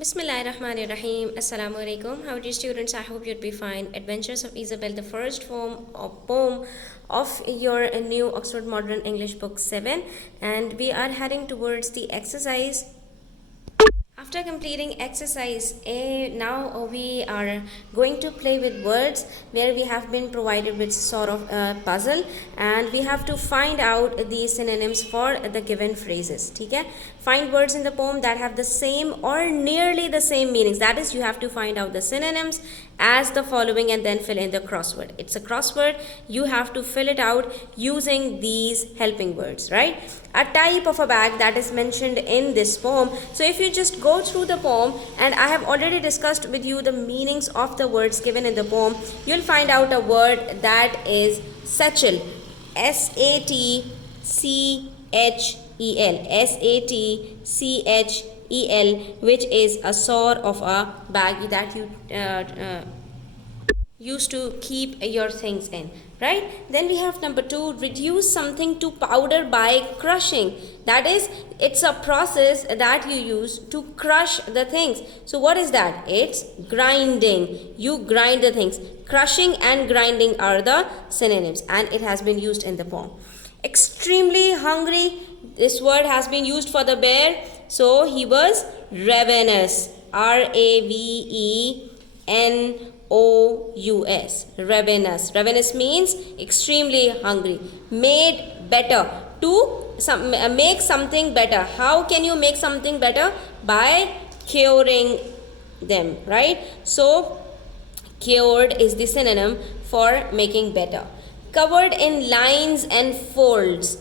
Bismillahirrahmanirrahim. Assalamu alaikum. How dear students? I hope you'd be fine. Adventures of Isabel, the first form of poem of your new Oxford Modern English Book 7, and we are heading towards the exercise. After completing exercise A, now we are going to play with words where we have been provided with sort of a puzzle and we have to find out the synonyms for the given phrases. Okay? Find words in the poem that have the same or nearly the same meanings. That is, you have to find out the synonyms as the following and then fill in the crossword. It's a crossword. You have to fill it out using these helping words, right? A type of a bag that is mentioned in this poem. So if you just go through the poem, and I have already discussed with you the meanings of the words given in the poem, you'll find out a word that is satchel. Satchel. Satchel, which is a sort of a bag that you used to keep your things in, right? Then we have number 2, reduce something to powder by crushing. That is, it's a process that you use to crush the things. So what is that? It's grinding. You grind the things. Crushing and grinding are the synonyms, and it has been used in the poem. Extremely hungry, this word has been used for the bear. So he was ravenous. Ravenous. Ravenous. Ravenous means extremely hungry. Made better. To make something better. How can you make something better? By curing them, right? So cured is the synonym for making better. Covered in lines and folds.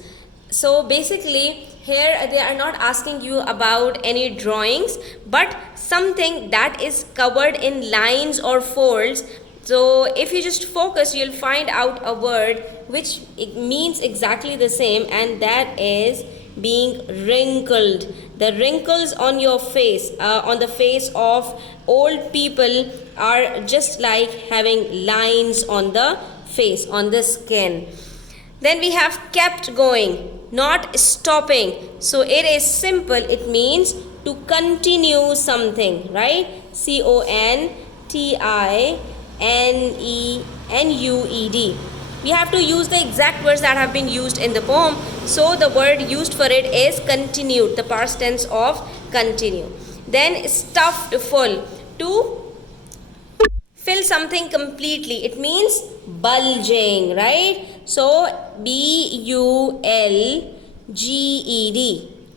So basically here they are not asking you about any drawings, but something that is covered in lines or folds. So if you just focus, you'll find out a word which it means exactly the same, and that is being wrinkled. The wrinkles on your face, on the face of old people, are just like having lines on the face, on the skin. Then we have kept going, not stopping. So it is simple. It means to continue something, right? Continued. We have to use the exact words that have been used in the poem. So the word used for it is continued, the past tense of continue. Then stuffed full, to fill something completely. It means bulging, right? So bulged.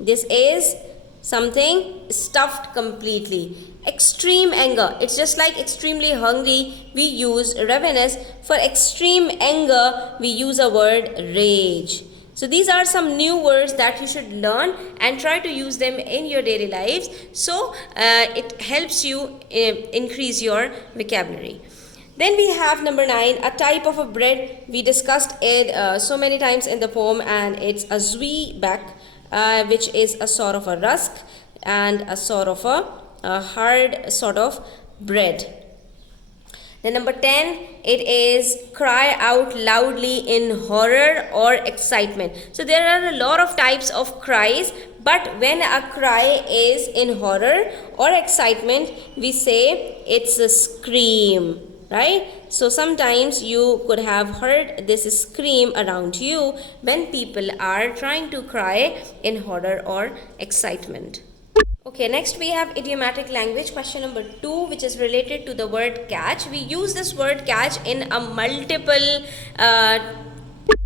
This is something stuffed completely. Extreme anger. It's just like extremely hungry, we use ravenous. For extreme anger, we use a word rage. So these are some new words that you should learn and try to use them in your daily lives. So it helps you increase your vocabulary. Then we have number 9, a type of a bread. We discussed it so many times in the poem, and it's a zwieback, which is a sort of a rusk and a sort of a hard sort of bread. Then number 10, it is cry out loudly in horror or excitement. So there are a lot of types of cries, but when a cry is in horror or excitement, we say it's a scream, right? So sometimes you could have heard this scream around you when people are trying to cry in horror or excitement. Okay, next we have idiomatic language, question number 2, which is related to the word catch. We use this word catch in a multiple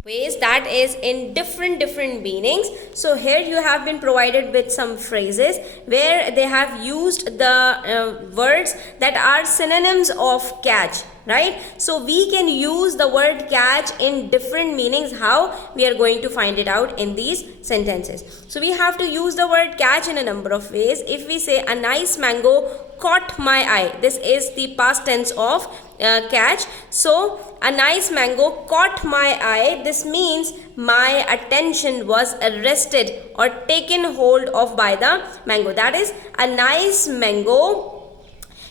ways, that is in different meanings. So here you have been provided with some phrases where they have used the words that are synonyms of catch, right? So we can use the word catch in different meanings. How? We are going to find it out in these sentences. So we have to use the word catch in a number of ways. If we say a nice mango caught my eye, this is the past tense of catch. So a nice mango caught my eye. This means my attention was arrested or taken hold of by the mango. That is, a nice mango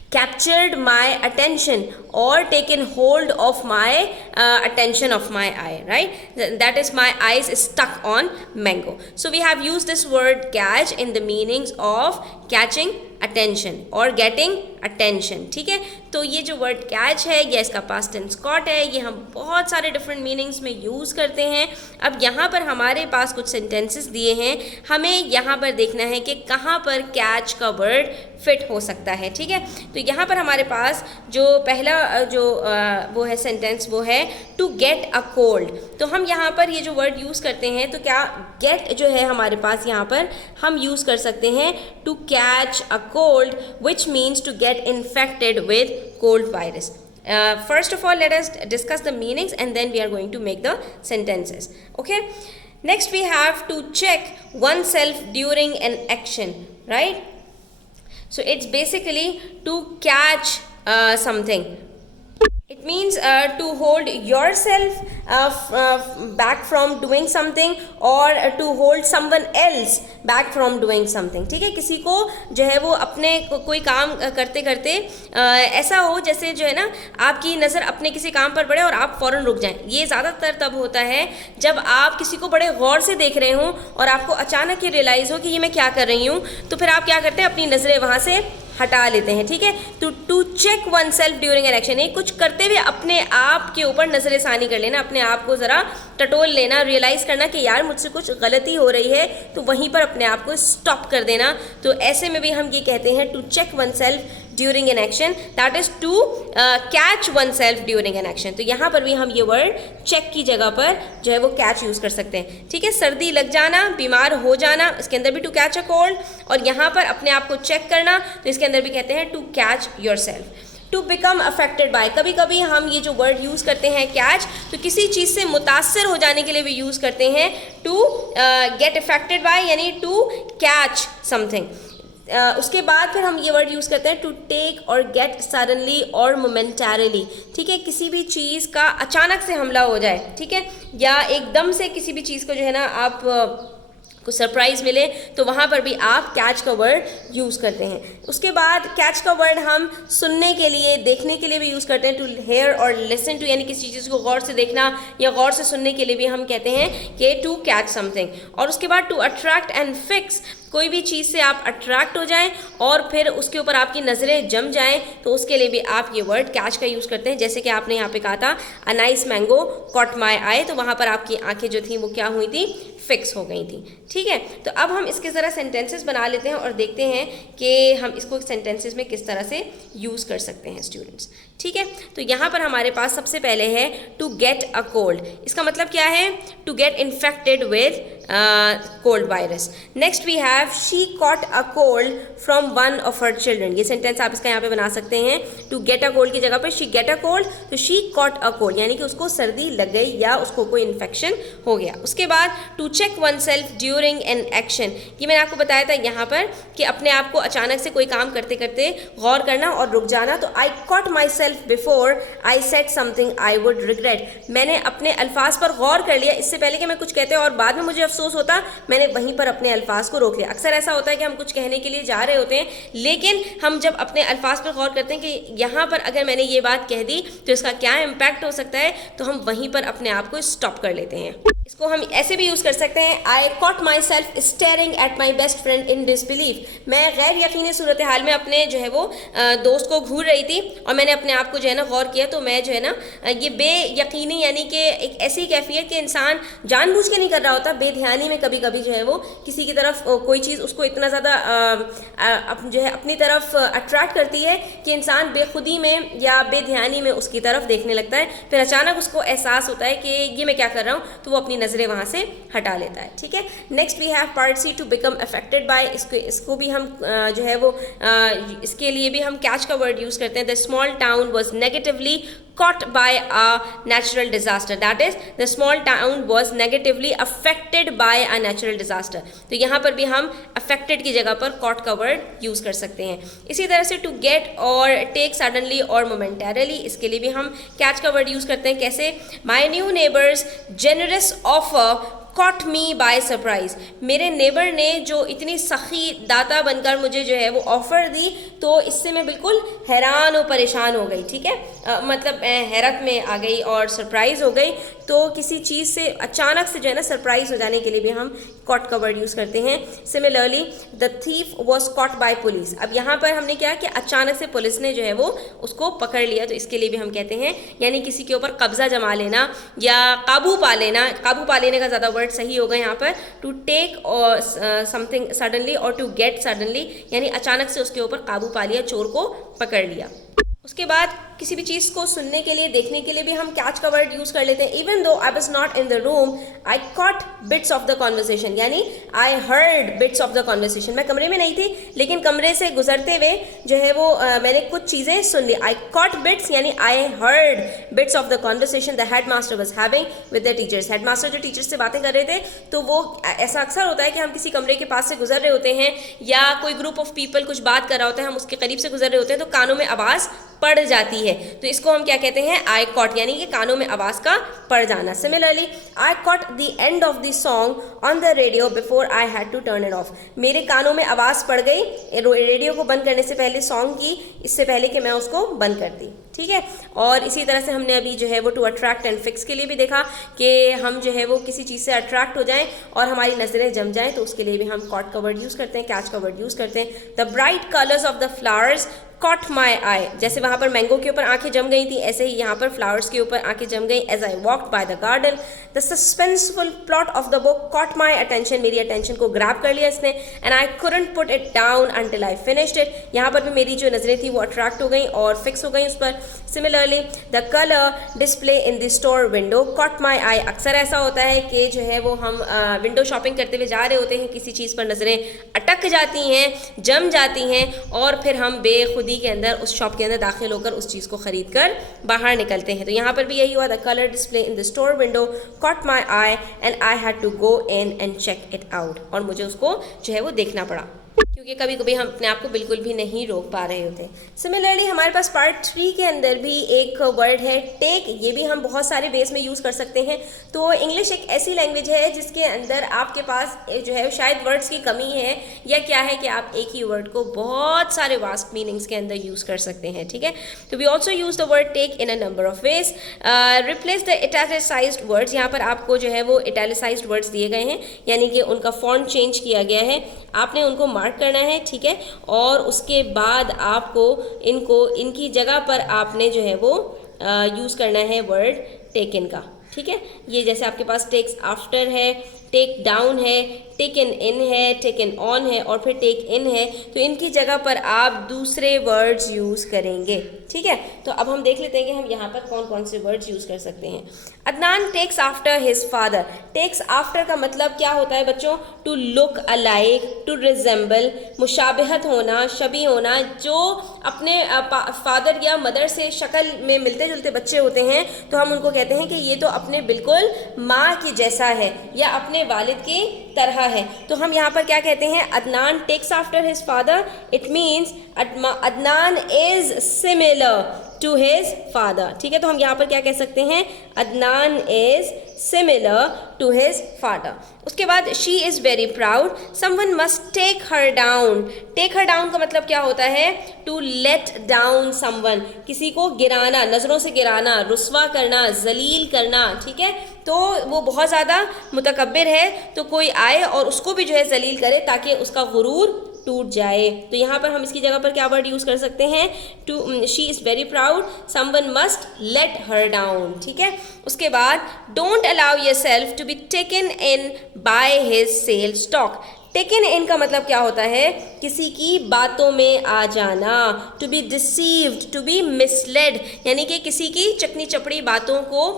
captured my attention or taken hold of my attention of my eye, right? That is, my eyes is stuck on mango. So we have used this word catch in the meanings of catching attention और getting attention, ठीक है। तो ये जो word catch है या इसका past tense cot है, ये हम बहुत सारे डिफरेंट मीनिंग्स में यूज़ करते हैं। अब यहाँ पर हमारे पास कुछ सेंटेंसेस दिए हैं, हमें यहाँ पर देखना है कि कहाँ पर कैच का वर्ड फिट हो सकता है, ठीक है। तो यहाँ पर हमारे पास जो पहला वो है सेंटेंस, वो है टू गेट अ कोल्ड। तो हम यहाँ पर ये जो वर्ड यूज़ करते हैं, तो क्या गेट जो है हमारे पास यहाँ पर हम यूज़ कर सकते हैं to catch a cold, which means to get infected with cold virus. First of all, let us discuss the meanings and then we are going to make the sentences. Okay. Next, we have to check oneself during an action, right? So it's basically to catch something. It means to hold yourself back from doing something or to hold someone else back from doing something, ठीक है। किसी को जो है वो अपने कोई काम करते करते ऐसा हो जैसे जो है ना आपकी नज़र अपने किसी काम पर पड़े और आप फ़ौरन रुक जाएं। ये ज़्यादातर तब होता है जब आप किसी को बड़े गौर से देख रहे हों और आपको अचानक ये रियलाइज़ हो कि ये मैं क्या कर रही हूँ, तो फिर आप क्या करते हैं, अपनी नज़रें वहाँ से हटा लेते हैं, ठीक है। तो to check oneself during an action, ये कुछ करते हुए अपने आप के ऊपर नजर सानी कर लेना, अपने आप को ज़रा टटोल लेना, रियलाइज़ करना कि यार मुझसे कुछ गलती हो रही है, तो वहीं पर अपने आप को स्टॉप कर देना। तो ऐसे में भी हम ये कहते हैं to check oneself during an action, that is to catch oneself during an action. तो यहाँ पर भी हम ये वर्ड चेक की जगह पर जो है वो कैच यूज़ कर सकते हैं, ठीक है। सर्दी लग जाना, बीमार हो जाना, इसके अंदर भी टू कैच अ कोल्ड, और यहाँ पर अपने आप को चेक करना, तो इसके अंदर भी कहते हैं to catch yourself. To become affected by, कभी कभी हम ये जो वर्ड यूज़ करते हैं कैच, तो किसी चीज़ से मुतासर हो जाने के लिए भी यूज़ करते हैं टू गेट अफेक्टेड बाय, यानी टू कैच समथिंग। उसके बाद फिर हम ये वर्ड यूज़ करते हैं टू टेक और गेट सडनली और मोमेंटरली, ठीक है। किसी भी चीज़ का अचानक से हमला हो जाए, ठीक है, या एकदम से किसी भी चीज़ को जो है ना आप को सरप्राइज़ मिले, तो वहाँ पर भी आप कैच का वर्ड यूज़ करते हैं। उसके बाद कैच का वर्ड हम सुनने के लिए, देखने के लिए भी यूज़ करते हैं, टू हेयर और लिसन टू, यानी किसी चीज़ को गौर से देखना या गौर से सुनने के लिए भी हम कहते हैं कि टू कैच समथिंग। और उसके बाद टू अट्रैक्ट एंड फिक्स, कोई भी चीज़ से आप अट्रैक्ट हो जाएं और फिर उसके ऊपर आपकी नज़रें जम जाएं, तो उसके लिए भी आप ये वर्ड कैच का यूज़ करते हैं। जैसे कि आपने यहाँ पे कहा था a nice mango caught my eye, तो वहाँ पर आपकी आंखें जो थी वो क्या हुई थी, फिक्स हो गई थी, ठीक है। तो अब हम इसके ज़रा सेंटेंसेस बना लेते हैं और देखते हैं कि हम इसको सेंटेंसेस में किस तरह से यूज़ कर सकते हैं स्टूडेंट्स, ठीक है। तो यहाँ पर हमारे पास सबसे पहले है टू गेट अ कोल्ड, इसका मतलब क्या है, to get infected with cold virus. Next we have she caught a cold from one of her children, ये सेंटेंस आप इसका यहाँ पे बना सकते हैं। टू गेट अ कोल्ड की जगह पर शी गेट अ कोल्ड, तो शी कॉट अ कोल्ड यानी कि उसको सर्दी लग गई या उसको कोई इन्फेक्शन हो गया। उसके बाद to check oneself during an action, ये मैंने आपको बताया था यहाँ पर कि अपने आप को अचानक से कोई काम करते करते गौर करना और रुक जाना। तो आई caught my self before I said something I would regret, मैंने अपने अल्फाज पर गौर कर लिया इससे पहले कि मैं कुछ कहते और बाद में मुझे अफसोस होता, मैंने वहीं पर अपने अल्फाज को रोक लिया। अक्सर ऐसा होता है कि हम कुछ कहने के लिए जा रहे होते हैं, लेकिन हम जब अपने अल्फाज पर गौर करते हैं कि यहाँ पर अगर मैंने ये बात कह दी तो इसका क्या इम्पैक्ट हो सकता है, तो हम वहीं पर अपने आप को स्टॉप कर लेते हैं। इसको हम ऐसे भी यूज़ कर सकते हैं, आई caught my self staring at my best friend in disbelief, मैं गैर यकीनी सूरत हाल में अपने जो है वो दोस्त को घूर रही थी और मैंने अपने आप को जो है ना गौर किया, तो मैं जो है ना ये बेयकीनी यानी कि एक ऐसी कैफियत कि इंसान जानबूझ के नहीं कर रहा होता, बेध्यानी में कभी कभी जो है वो किसी की तरफ कोई चीज़ उसको इतना ज़्यादा जो है अपनी तरफ अट्रैक्ट करती है कि इंसान बेखुदी में या बेध्यानी में उसकी तरफ देखने लगता है, फिर अचानक उसको एहसास होता है कि ये मैं क्या कर रहा हूँ, तो वो अपनी नज़रें वहाँ से हटा लेता है, ठीक है। Next we have part C to become affected by, इसको भी हम जो है वो इसके लिए भी हम कैच का वर्ड यूज़ करते हैं। The small town was negatively caught by a natural disaster, that is the small town was negatively affected by a natural disaster, तो यहाँ पर भी हम affected की जगह पर caught का word यूज़ कर सकते हैं। इसी तरह से to get और take suddenly और momentarily, इसके लिए भी हम catch का word यूज़ करते हैं। कैसे, my new neighbors generous offer caught me by surprise, मेरे नेबर ने जो इतनी सखी दाता बनकर मुझे जो है वो ऑफ़र दी, तो इससे मैं बिल्कुल हैरान और परेशान हो गई, ठीक है, मतलब मैं हैरत में आ गई और सरप्राइज़ हो गई। तो किसी चीज़ से अचानक से जो है ना सरप्राइज हो जाने के लिए भी हम कॉट का वर्ड यूज़ करते हैं। Similarly the thief was caught by police, अब यहाँ पर हमने क्या कि अचानक से पुलिस ने जो है वो उसको पकड़ लिया, तो इसके लिए भी हम कहते हैं यानी किसी के ऊपर कब्जा जमा लेना या काबू पा लेना। काबू पा लेने का ज़्यादा वर्ड सही होगा यहाँ पर, टू टेक और समथिंग सडनली और टू गेट सडनली, यानी अचानक से उसके ऊपर काबू पा लिया, चोर को पकड़ लिया। उसके बाद किसी भी चीज़ को सुनने के लिए, देखने के लिए भी हम कैच का वर्ड यूज़ कर लेते हैं। Even though I was not in the room I caught bits of the conversation, यानी I heard bits of the conversation, मैं कमरे में नहीं थी लेकिन कमरे से गुजरते हुए जो है वो मैंने कुछ चीज़ें सुन ली। आई कॉट बिट्स यानी I heard bits of the conversation the head master was having with the teachers. Head master जो टीचर्स से बातें कर रहे थे, तो वो ऐसा अक्सर होता है कि हम किसी कमरे के पास से गुजर रहे होते हैं या कोई ग्रुप ऑफ पीपल कुछ बात कर रहा होता है, हम उसके करीब से गुजर रहे होते हैं तो कानों में आवाज़ पड़ जाती है, तो इसको हम क्या कहते हैं, आई कॉट, यानी कि कानों में आवाज़ का पड़ जाना। Similarly I caught the end of the song on the radio before I had to turn it off, मेरे कानों में आवाज़ पड़ गई रेडियो को बंद करने से पहले, सॉन्ग की इससे पहले कि मैं उसको बंद कर दी। ठीक है, और इसी तरह से हमने अभी जो है वो टू अट्रैक्ट एंड फिक्स के लिए भी देखा कि हम जो है वो किसी चीज़ से अट्रैक्ट हो जाएं और हमारी नज़रें जम जाएं, तो उसके लिए भी हम कॉट का वर्ड यूज़ करते हैं, कैच का वर्ड यूज़ करते हैं। The bright colours of the flowers caught my eye, जैसे वहाँ पर मैंगो के ऊपर आंखें जम गई थी, ऐसे ही यहाँ पर फ्लावर्स के ऊपर आंखें जम गई। As I walked by the garden the suspenseful plot of the book caught my attention, मेरी अटेंशन को ग्रैब कर लिया इसने। And I couldn't put it down until I finished it, यहाँ पर भी मेरी जो नज़रें थी वो अट्रैक्ट हो गई और फिक्स हो गई उस पर। Similarly the colour display in the store window caught my eye, अक्सर ऐसा होता है कि जो है वो हम विंडो शॉपिंग करते हुए जा रहे होते हैं, किसी चीज़ पर नज़रें अटक जाती हैं, जम जाती हैं और फिर हम बेखुद के अंदर उस शॉप के अंदर दाखिल होकर उस चीज़ को खरीद कर बाहर निकलते हैं। तो यहाँ पर भी यही हुआ, the colour display in the store window caught my eye and I had to go in and check it out, और मुझे उसको जो है वो देखना पड़ा क्योंकि कभी कभी हम अपने आप को बिल्कुल भी नहीं रोक पा रहे होते। सिमिलरली हमारे पास पार्ट 3 के अंदर भी एक वर्ड है टेक, ये भी हम बहुत सारे बेस में यूज़ कर सकते हैं। तो इंग्लिश एक ऐसी लैंग्वेज है जिसके अंदर आपके पास जो है शायद वर्ड्स की कमी है या क्या है कि आप एक ही वर्ड को बहुत सारे वास्ट मीनिंग्स के अंदर यूज़ कर सकते हैं। ठीक है, तो we also use the word take in a number of ways. Replace the italicised words, यहाँ पर आपको जो है वो इटैलिसाइज्ड वर्ड्स दिए गए हैं, यानी कि उनका फॉन्ट चेंज किया गया है, आपने उनको मार्क करना है। ठीक है, और उसके बाद आपको इनकी जगह पर आपने जो है वो यूज़ करना है वर्ड टेकन का। ठीक है, ये जैसे आपके पास टेक्स आफ्टर है, टेक डाउन है, टेकन इन है, टेकन ऑन है और फिर टेक इन है, तो इनकी जगह पर आप दूसरे वर्ड्स यूज़ करेंगे। ठीक है, तो अब हम देख लेते हैं कि हम यहाँ पर कौन कौन से वर्ड्स यूज़ कर सकते हैं। Adnan takes after his father, takes after का मतलब क्या होता है बच्चों, to look alike, to resemble, मुशाबहत होना, शबी होना, जो अपने फादर या मदर से शक्ल में मिलते जुलते बच्चे होते हैं तो हम उनको कहते हैं कि ये तो अपने बिल्कुल माँ की जैसा है या अपने वालिद की तरह है। तो हम यहाँ पर क्या कहते हैं, Adnan takes after his father, it means Adnan is similar to his father. ठीक है, तो हम यहाँ पर क्या कह सकते हैं, Adnan is similar to his father. उसके बाद she is very proud, someone must take her down, take her down का मतलब क्या होता है, टू लेट डाउन समवन, किसी को गिराना, नज़रों से गिराना, रुस्वा करना, जलील करना। ठीक है, तो वो बहुत ज़्यादा मुतकब्बिर है तो कोई आए और उसको भी जो है जलील करे ताकि उसका गुरूर टूट जाए। तो यहाँ पर हम इसकी जगह पर क्या वर्ड यूज़ कर सकते हैं, to she is very proud, someone must let her down. ठीक है, उसके बाद don't allow yourself to be taken in by his sales talk, taken in का मतलब क्या होता है, किसी की बातों में आ जाना, to be deceived, to be misled, यानी कि किसी की चकनी चपड़ी बातों को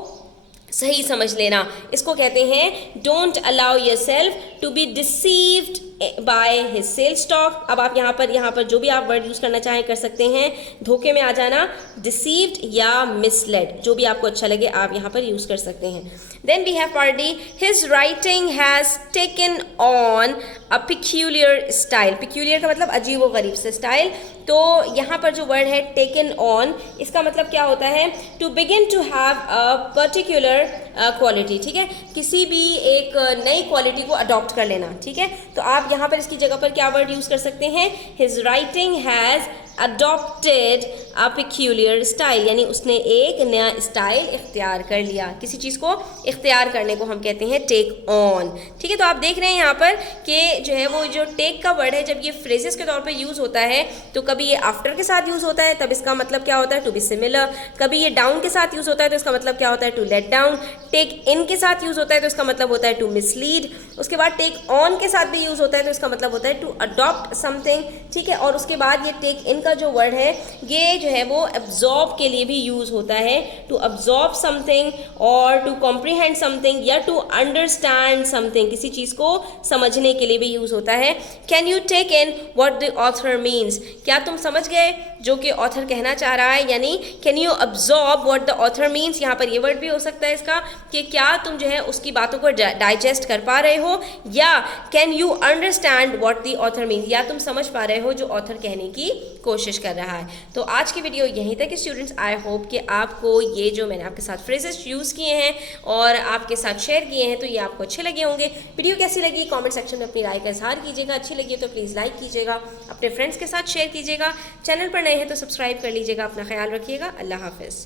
सही समझ लेना, इसको कहते हैं don't allow yourself to be deceived by his sales talk. अब आप यहाँ पर जो भी आप वर्ड यूज़ करना चाहें कर सकते हैं, धोखे में आ जाना, डिसीव्ड या मिसलेड, जो भी आपको अच्छा लगे आप यहाँ पर यूज़ कर सकते हैं। Then we have part D, his writing has taken on a peculiar style, peculiar का मतलब अजीब व गरीब से स्टाइल। तो यहाँ पर जो वर्ड है टेकन ऑन, इसका मतलब क्या होता है, to begin to have a particular quality. ठीक है, किसी भी एक नई क्वालिटी को अडॉप्ट कर लेना। ठीक है, तो आप यहाँ पर इसकी जगह पर क्या वर्ड यूज़ कर सकते हैं, his writing has adopted a peculiar style, यानी उसने एक नया स्टाइल इख्तियार कर लिया। किसी चीज़ को इख्तियार करने को हम कहते हैं टेक ऑन। ठीक है, तो आप देख रहे हैं यहाँ पर कि जो है वो जो टेक का वर्ड है जब ये फ्रेजेस के तौर पे यूज़ होता है तो कभी ये आफ्टर के साथ यूज़ होता है, तब इसका मतलब क्या होता है, टू बी सिमिलर। कभी ये डाउन के साथ यूज़ होता है तो इसका मतलब क्या होता है, टू लेट डाउन। टेक इन के साथ यूज़ होता है तो इसका मतलब होता है टू मिसलीड। उसके बाद टेक ऑन के साथ भी यूज़ होता है तो इसका मतलब होता है टू अडॉप्ट समथिंग। ठीक है, और उसके बाद ये टेक इन का जो वर्ड है ये जो है वो एब्जॉर्ब के लिए भी यूज़ होता है, टू अब्जॉर्ब समथिंग और टू कॉम्प्रीहेंड समथिंग या टू अंडरस्टैंड समथिंग, किसी चीज़ को समझने के लिए भी यूज़ होता है। Can you take in what the author means, क्या तुम समझ गए जो कि ऑथर कहना चाह रहा है, यानी can you absorb what the author means. यहाँ पर ये वर्ड भी हो सकता है इसका कि क्या तुम जो है उसकी बातों को डाइजेस्ट कर पा रहे हो, या can you understand what the author means, या तुम समझ पा रहे हो जो ऑथर कहने की कोशिश कर रहा है। तो आज की वीडियो यहीं तक स्टूडेंट्स। आई होप कि आपको ये जो मैंने आपके साथ फ्रेजेस यूज़ किए हैं और आपके साथ शेयर किए हैं तो ये आपको अच्छे लगे होंगे। वीडियो कैसी लगी कमेंट सेक्शन में अपनी राय का इजहार कीजिएगा। अच्छी लगी तो प्लीज़ लाइक कीजिएगा, अपने फ्रेंड्स के साथ शेयर कीजिएगा। चैनल पर नए हैं तो सब्सक्राइब कर लीजिएगा। अपना ख्याल रखिएगा। अल्लाह हाफिज़।